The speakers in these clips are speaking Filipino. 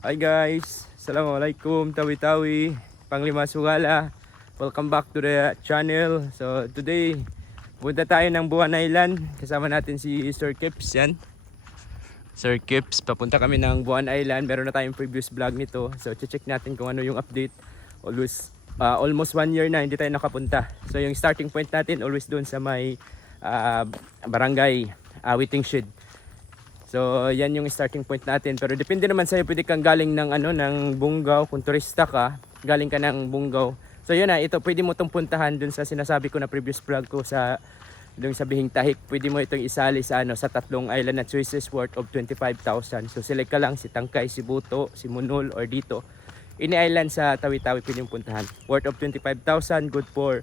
Hi guys, Assalamualaikum, Tawi-Tawi, Panglima Sugala. Welcome back to the channel. So today, punta tayo ng Buwan Island. Kasama natin si Sir Kips yan. Sir Kips, papunta kami ng Buwan Island. Meron na tayong previous vlog nito. So check natin kung ano yung update. Almost 1 year na hindi tayo nakapunta. So yung starting point natin always doon sa may barangay Waiting Shed. So yan yung starting point natin, pero depende naman sa'yo, pwede kang galing ng ng Bungaw, kung turista ka, galing ka ng Bungaw. So yun na, ito pwede mo itong puntahan dun sa sinasabi ko na previous vlog ko sa dun sa Bihing Tahik. Pwede mo itong isali sa sa tatlong island na choices worth of 25,000. So select ka lang si Tangkay, si Buto, si Munol, or dito. Ini island sa Tawi-Tawi pwede mong puntahan. Worth of 25,000, good for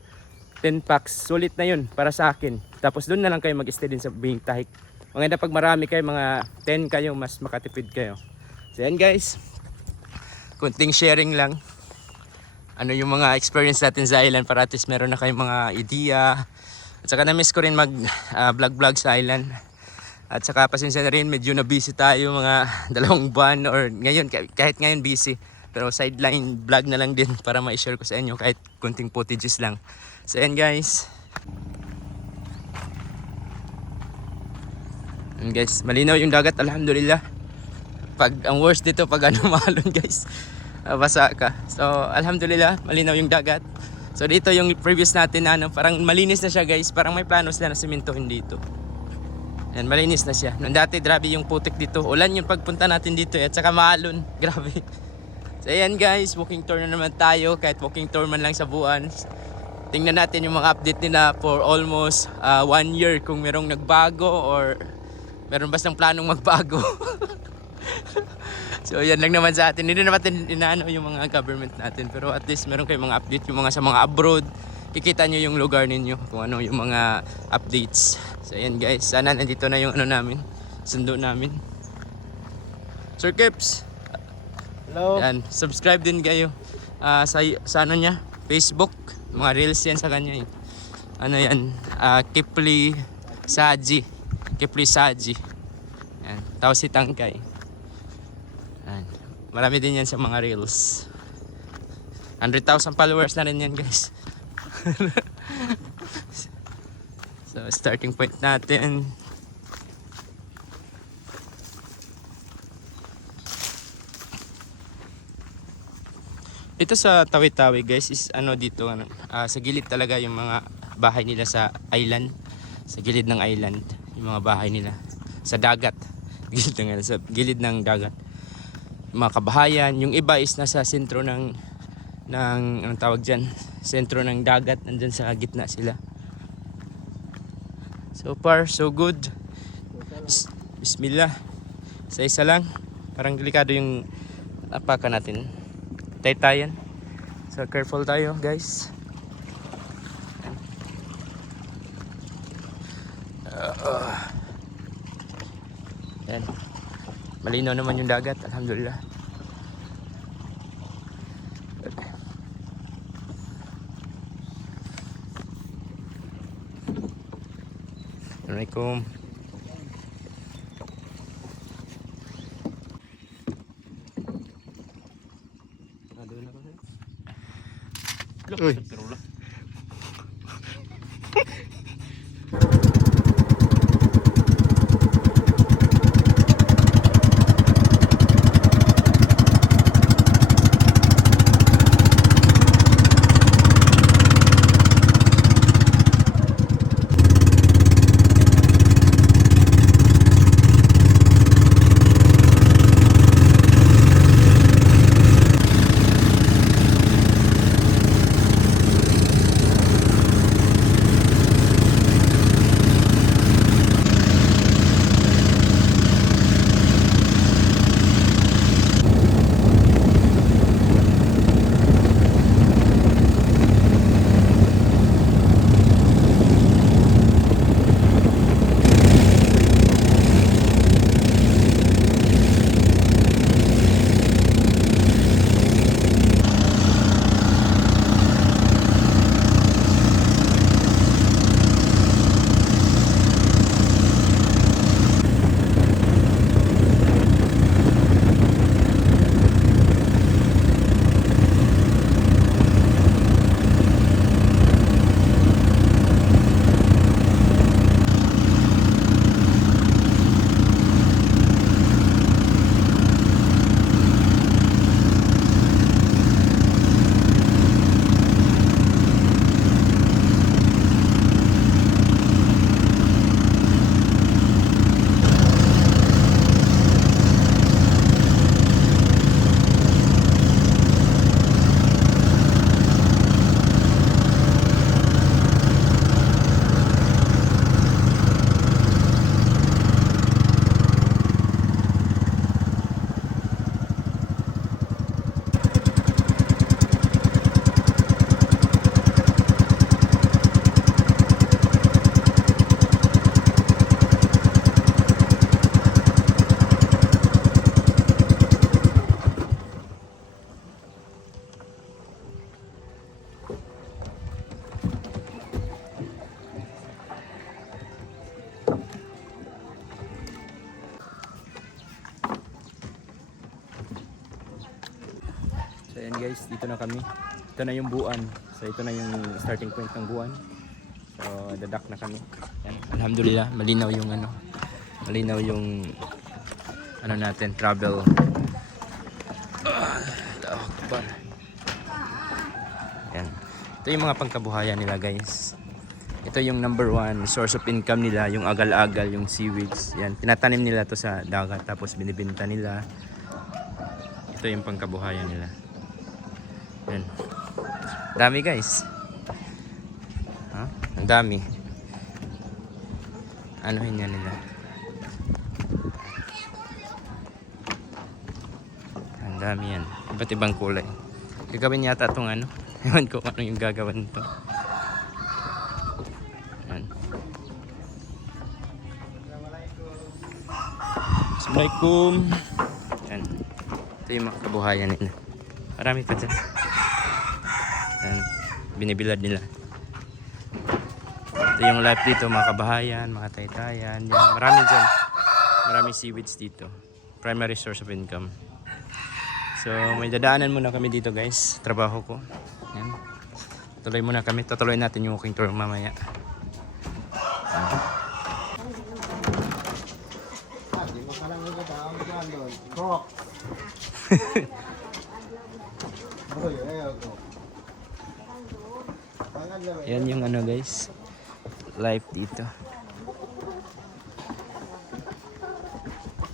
10 packs. Sulit na yun para sa akin. Tapos doon na lang kayo mag-stay din sa Bihing Tahik. Maganda pag marami kayo, mga 10 kayo, mas makatipid kayo. So yan guys, kunting sharing lang. Ano yung mga experience natin sa island, para at least meron na kayong mga idea. At saka na-miss ko rin mag vlog sa island. At saka pasensya na rin, medyo na busy tayo mga 2 buwan, or ngayon, kahit ngayon busy. Pero sideline vlog na lang din para ma-share ko sa inyo kahit kunting footages lang. So yan guys. And guys, malinaw yung dagat, alhamdulillah. Ang worst dito pag maalon guys, basa ka. So alhamdulillah, malinaw yung dagat. So dito yung previous natin na parang malinis na siya guys. Parang may plano sila na sementohin dito. And malinis na siya. Noong dati grabe yung putik dito. Ulan yung pagpunta natin dito at saka maalon. Grabe. So ayan guys, walking tour na naman tayo. Kahit walking tour man lang sa buwan. Tingnan natin yung mga update nila for almost 1 year. Kung merong nagbago or meron bastang planong magbago. So yan lang naman sa atin. Hindi naman natin inaano yung mga government natin, pero at least meron kayong mga update. Yung mga sa mga abroad, kikita nyo yung lugar ninyo, kung ano yung mga updates. So yan guys, sana nandito na yung namin, sundo namin. Sir Kips, hello. yan, subscribe din kayo sa ano niya, Facebook. Mga reels yan sa kanya eh. Ano yan, Kipli Saji. Kipli Saji. Yan. Tapos si Tangkay. Yan. Marami din yan sa mga reels. 100,000 followers na rin yan guys. So starting point natin. Ito sa Tawi-Tawi guys is dito sa gilid talaga yung mga bahay nila sa island. Sa gilid ng island yung mga bahay nila sa dagat. Sa gilid ng dagat mga kabahayan. Yung iba is nasa sentro ng anong tawag dyan, sentro ng dagat, nandyan sa gitna sila. So far so good. Bismillah. Isa lang, parang delikado yung apakan natin, taytayan. So careful tayo guys. Yan. Malinaw naman yung dagat, alhamdulillah. Assalamualaikum. Uy. So ayan guys, dito na kami. Ito na yung buwan. So ito na yung starting point ng buwan. So dadak na kami. Yan. Alhamdulillah, malinaw yung ano. Malinaw yung ano natin, travel. Allahu Akbar. Yan. Ito yung mga pangkabuhayan nila guys. Ito yung number one source of income nila, yung agal-agal, yung seaweeds. Yan, tinatanim nila to sa dagat tapos binibenta nila. Ito yung pangkabuhayan nila. Yan. Dami guys. Ha? Ang dami. Anuhin niya nila. Ang dami yan. Iba't ibang kulay. Gagawin yata itong ano. Ewan ko ano yung gagawin nito. Assalamualaikum. Yan. Ito yung mga kabuhayan nila. Marami pa dyan. Yan. Binibilad nila. Ito yung life dito, mga kabahayan, mga taytayan. Yan. Marami dyan. Marami seaweeds dito. Primary source of income. So may dadaanan muna kami dito guys. Trabaho ko. Yan. Tuloy muna kami. Tutuloy natin yung walking tour mamaya. Yan. Yan yung ano guys, life dito.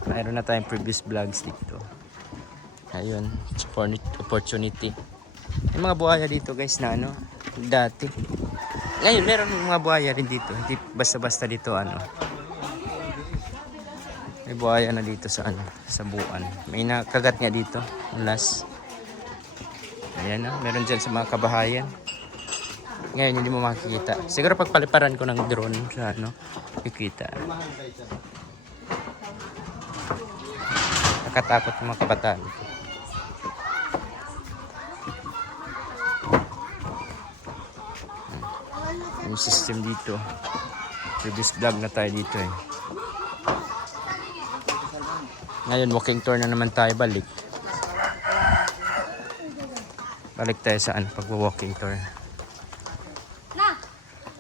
Mayroon na tayong previous vlogs dito. Ayun, opportunity. Yung mga buhaya dito guys na ano, dati. Ngayon meron mga buhaya rin dito. Hindi basta-basta dito ano. May buhaya na dito sa ano, sa buwan. May nakagat nga dito, last. Ayan na, meron dyan sa mga kabahayan. Ngayon hindi mo makikita. Siguro pagpaliparan ko ng drone sa ano, kikita. Nakatakot yung mga kabataan. Yung system dito. Previous vlog na tayo dito eh. Ngayon walking tour na naman tayo, balik. Balik tayo saan pag-walking tour.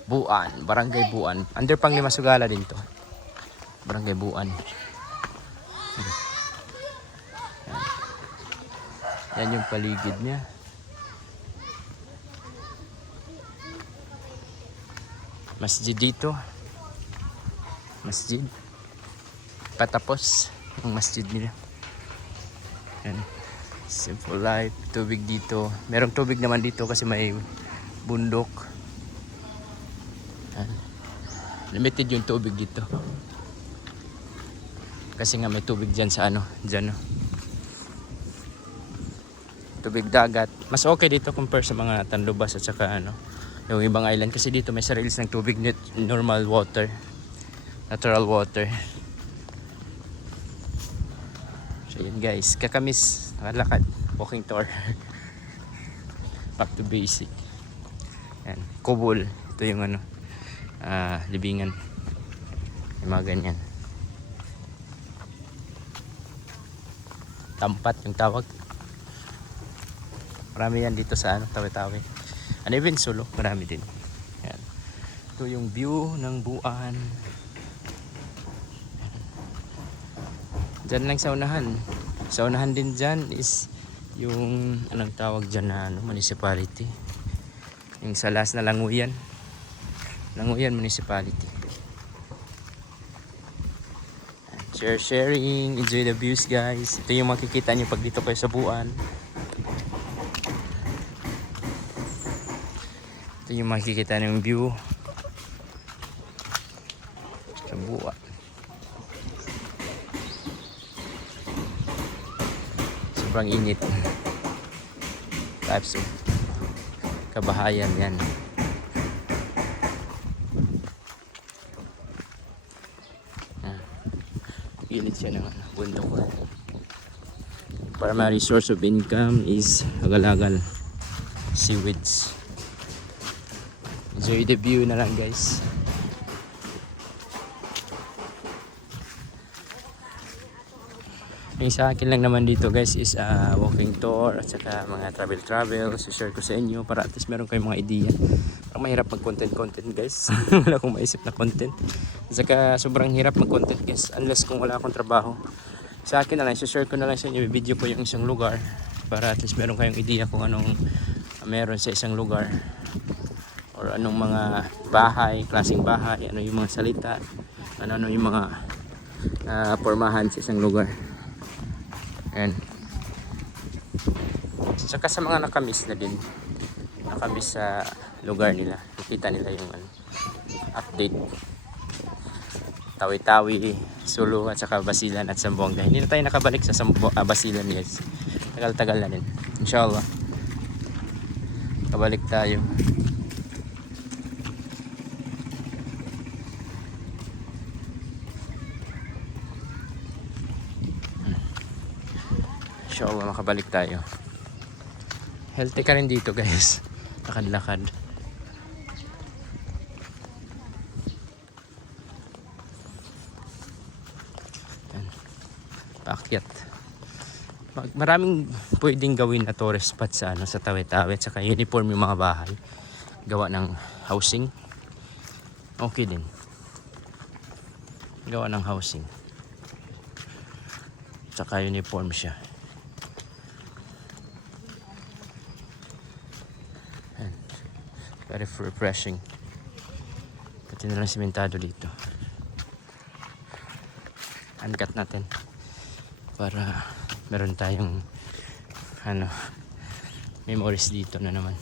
Buan, Barangay Buan. Under Panglima Sugala din to. Barangay Buan. Yan yung paligid niya. Masjid dito. Masjid. Patapos ang masjid nila. Yan. Simple life. Tubig dito. Merong tubig naman dito kasi may bundok. Yan. Limited yung tubig dito. Kasi nga may tubig dyan sa ano. Dyan no. Tubig dagat. Mas okay dito compare sa mga Tanlubas at saka ano. Yung ibang island. Kasi dito may sarilis ng tubig. Normal water. Natural water. So yun guys. Kakamis. Nakalakad. Walking tour. Back to basic. Yan. Kubol. Ito yung ano. Libingan. Yung mga ganyan. Tampat yung tawag. Marami yan dito sa ano, Tawi-Tawi. And even Solo, marami din. Yan. Ito yung view ng Buan. Diyan lang sa unahan. Sa unahan din dyan is yung anong tawag dyan na ano, municipality. Yung sa last na Languyan. Languyan Municipality. Sharing, enjoy the views guys. Ito yung makikita nyo pag dito kayo sa Buan. Ito yung makikita nyo yung view sa Buan. Sobrang init. Types of kabahayan yan. Init siya ng bundok. Primary source of income is agal-agal, seaweeds. Enjoy the view na lang guys. Yung sa akin lang naman dito guys is walking tour at saka mga travel so share ko sa inyo para at least meron kayong mga idea. Parang mahirap mag content guys. Wala akong maisip na content at saka sobrang hirap mag content guys unless kung wala akong trabaho. Sa akin na lang, share ko na lang sa inyo, video ko yung isang lugar para at least meron kayong idea kung anong meron sa isang lugar or anong mga bahay, klaseng bahay, ano yung mga salita, ano yung mga pormahan sa isang lugar. And saka sa mga nakamiss na din, nakamiss sa lugar nila, nakita nila yung update. Tawi-Tawi, Sulu at saka Basilan at Zamboanga. Hindi na tayo nakabalik sa Basilan guys. Tagal-tagal na din. Inshallah. Kabalik tayo. Inshallah makabalik tayo. Healthy ka rin dito guys. Lakad-lakad. Paakyat. Maraming pwedeng gawin na tourist spot sa sa Tawi-Tawi at saka uniform yung mga bahay. Gawa ng housing. Okay din. Gawa ng housing. Tsaka uniform siya. Very refreshing. Pati na lang simentado dito. Uncut natin para meron tayong memories dito na naman.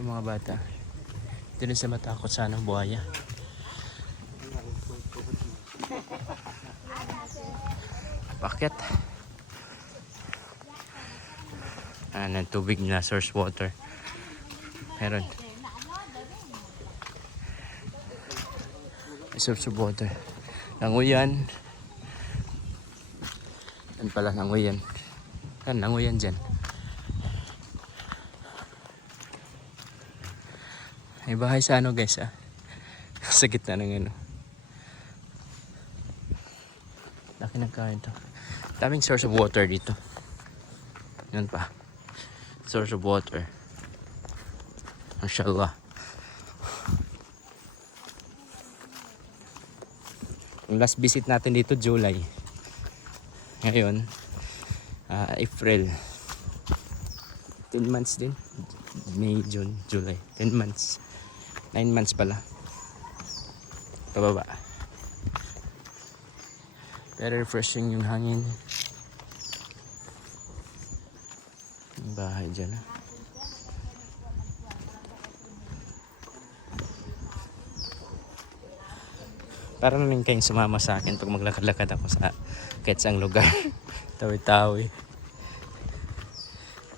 Yung mga bata hindi sa matakot sana buhaya. Bakit? Ng tubig na source water. Meron. Source of water. Nanguyan. Yan pala nanguyan. Yan nanguyan dyan. May bahay sa guys sa gitna ng laki ng kain to. Daming source of water dito. Yan pa. Source of water. Mashallah. Yung last visit natin dito July. Ngayon April. 10 months din. May, June, July. 10 months. 9 months pala. Pababa. Very refreshing yung hangin. Yung bahay dyan. Parang namin kayong sumama sa akin pag maglakad-lakad ako sa kahit saang lugar. Tawi-Tawi.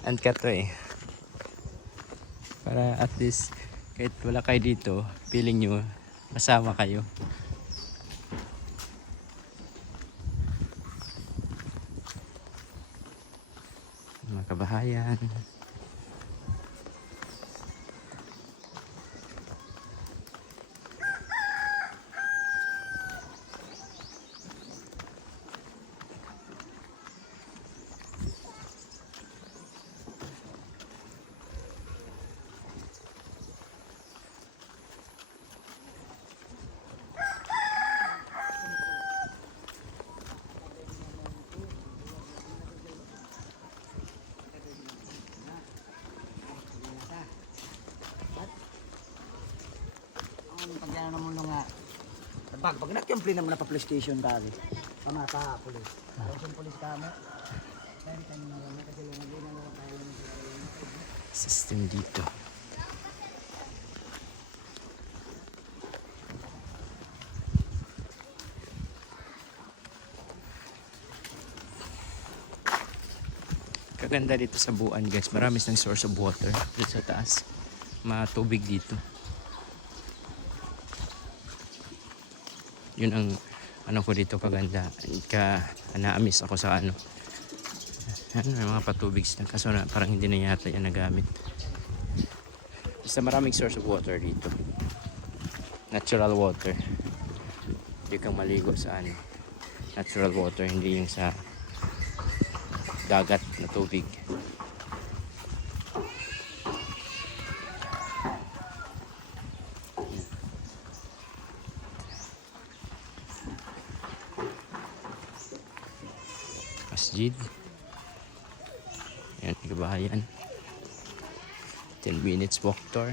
Uncut to para at least kahit wala kayo dito, feeling nyo masama kayo. Mga kabahayan. Pagyan naman nga pag nag-complain naman na pa police station dali. Pamata police. Yung police kamo. Dahil kanina naman kasi yung ginagawa tayo ng System dito. Kaganda dito sa Buan guys. Marami ng source of water dito sa taas. Matubig dito. Yun ang ko dito kaganda. Naamis ako sa Yan, may mga patubig sila. Kaso na, parang hindi na yata yan nagamit. Basta maraming source of water dito. Natural water. Hindi kang maligo sa ano. Natural water, hindi yung sa dagat na tubig. Masjid. Ayan, kabahayan. 10 minutes walk tour.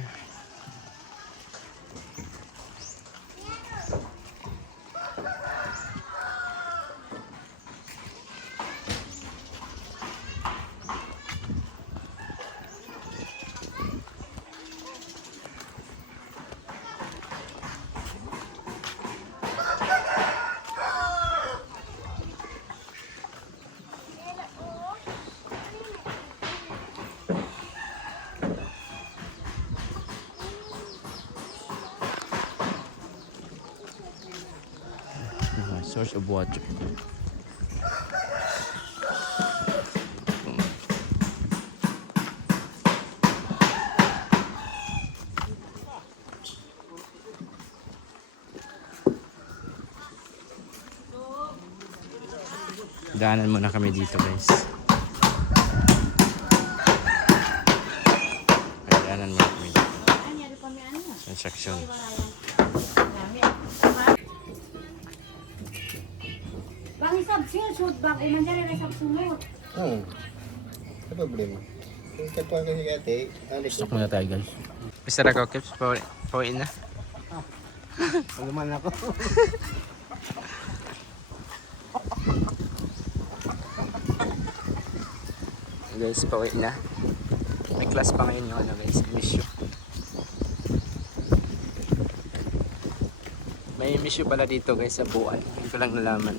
Source of water. Daanan muna kami dito, guys. Daanan muna kami dito. Construction. Bang isab sud bang umanjari ra sab sumot. Hmm. Ano problema? Kung katuwa kasi ate, alis Stop muna tayo, guys. Mr. Ako, Kips, pauwi na. Paglaman ako. Guys, pauwi na. May class pa ngayon yung ano, guys. Miss you. May miss you pala dito, guys, sa Buan. Hindi ko lang nalaman.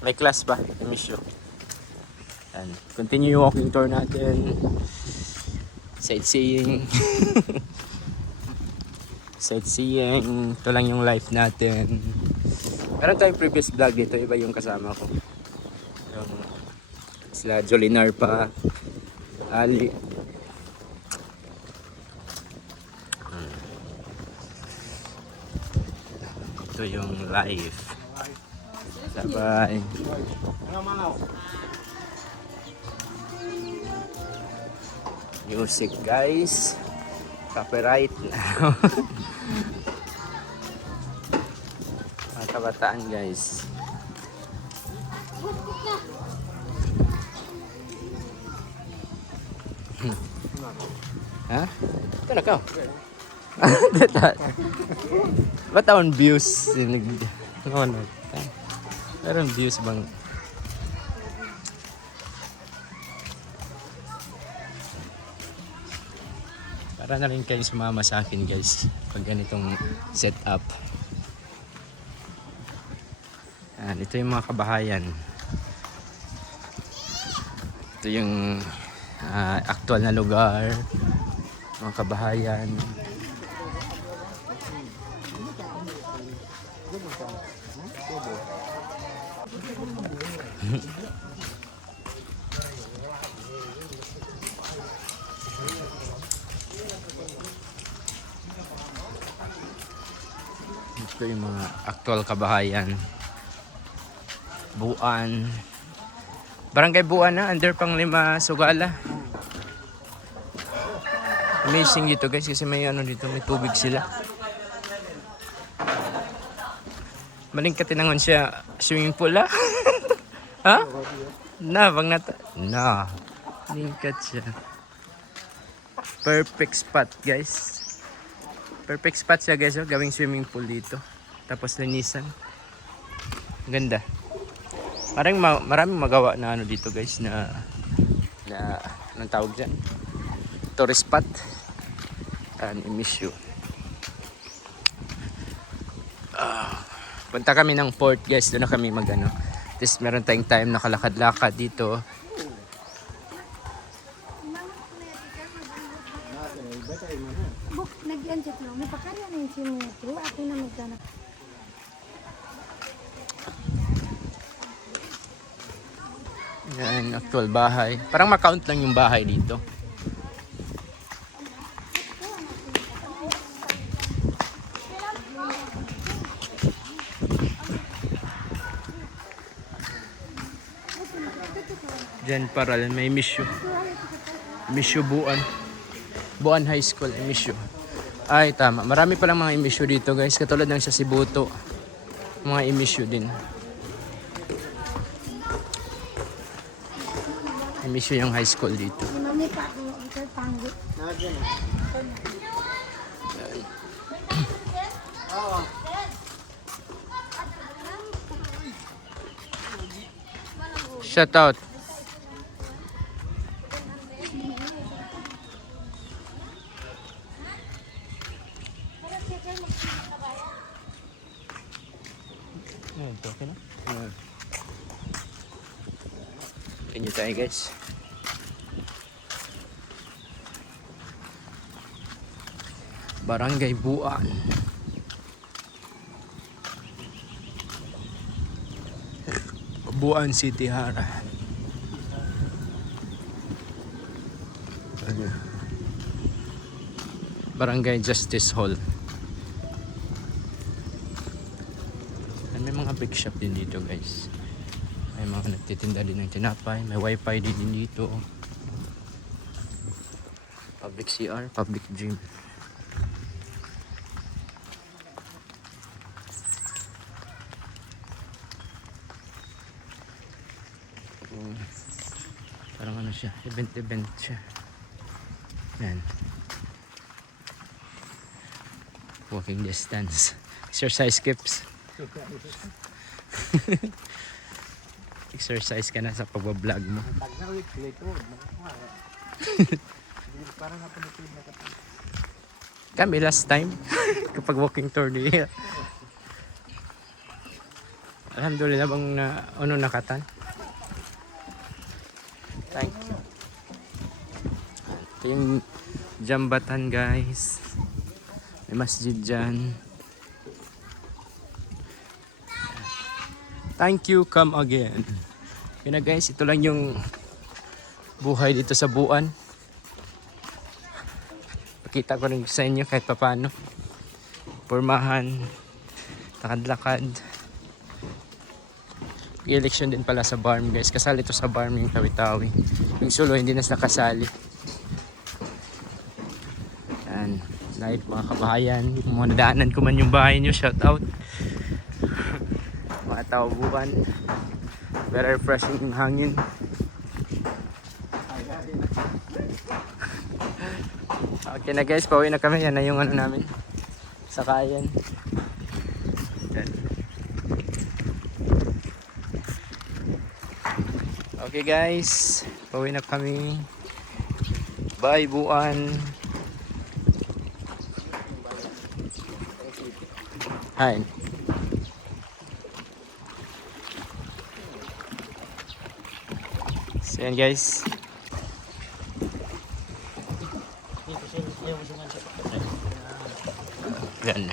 May class pa. Miss you. Yan. Continue yung walking tour natin. Sightseeing. Sightseeing. Ito lang yung life natin. Meron tayong previous vlog dito. Iba yung kasama ko. Yung sila Jolinar pa. Ali. Ito yung life. Bye-bye. Music, guys. Copyright na. Mga kabataan, guys. Ha? Ito na ka. Ba't taon views? Ano? Meron views bang? Para na rin kayong sumama sa akin, guys, pag ganitong setup. Ito yung mga kabahayan. Ito yung actual na lugar, mga kabahayan. Ito yung mga actual kabahayan. Buan. Barangay Buan na, under Panglima Sugala. Amazing dito, guys, kasi may ano dito, may tubig sila. Malingkat tinangon siya, swimming pool ha? Ha? Na, bang nata? Na. Lingkat siya. Perfect spot, guys. Perfect spot siya, guys, oh, gawing swimming pool dito. Tapos linisan. Ganda. Parang maraming magawa na ano dito, guys, na anong tawag dyan? Tourist spot. I-miss you. Punta kami ng port, guys. Doon na kami mag-ano. Tapos meron tayong time na kalakad-lakad dito. Buk nagyan siya no. May pakarya na yung simetro. Ako na magdana. Yan, actual bahay. Parang makount lang yung bahay dito. Diyan paral, may Misyo. Misyo Buan. Buan High School, Misyo. Ay, tama. Marami palang mga emisyo dito, guys. Katulad ng sa Sibuto. Mga emisyo din. Emisyo yung high school dito. Mami pa ako ito tanggo. Shout out. Okay na? Inyo tayo, guys. Barangay Buan. Buan City Hara. Barangay Justice Hall. May mga big shop din dito, guys. May mga nagtitinda din ng tinapay. May wifi din dito. Public CR, public gym. Parang ano siya, event siya. Yan. Walking distance. Exercise tips. Exercise ka na sa pagbablog mo. Kami last time kapag walking tour niya. Alhamdulillah bang na ano nakatan. Thank you. Ito yung Jambatan, guys. May masjid dyan. Thank you, come again. Yun na, guys, ito lang yung buhay dito sa Buan. Pakita ko rin sa inyo kahit papano. Pormahan, lakad-lakad. Election din pala sa Barm, guys. Kasali ito sa Barm yung Tawi-Tawi. Yung Sulo hindi na sila kasali. Yan. Like mga kabahayan. Kung mga nadaanan ko man yung bahay nyo, shout out. Mga tao Buan. Very refreshing yung hangin. Okay na, guys, pauwi na kami. Yan na yung ano namin. Sakayan. Yan. Okay, guys, pauwi na kami. Bye, Buan. Hi. So yan, guys. Yan.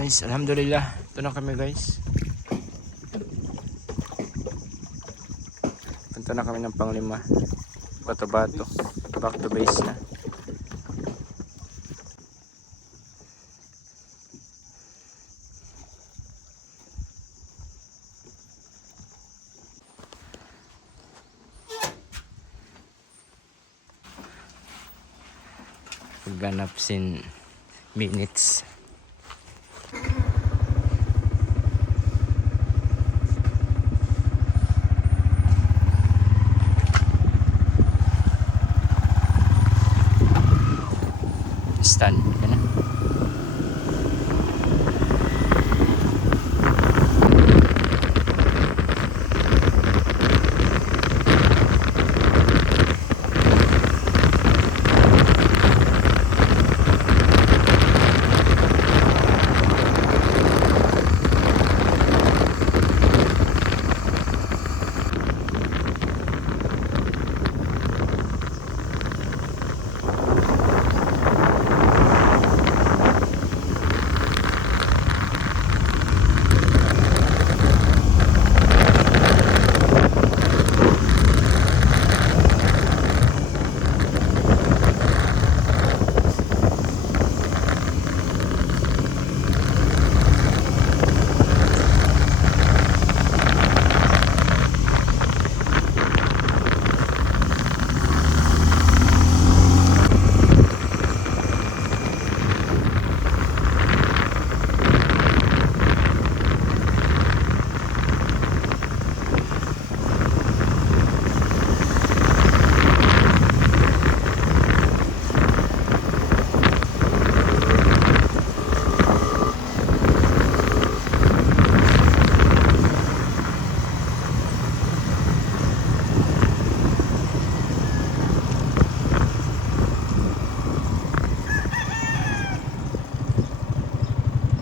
Guys, alhamdulillah. Ito na kami guys. Punta na kami ng Panglima. Bato-bato. Back to base na. Pagganap sin minutes. Stand.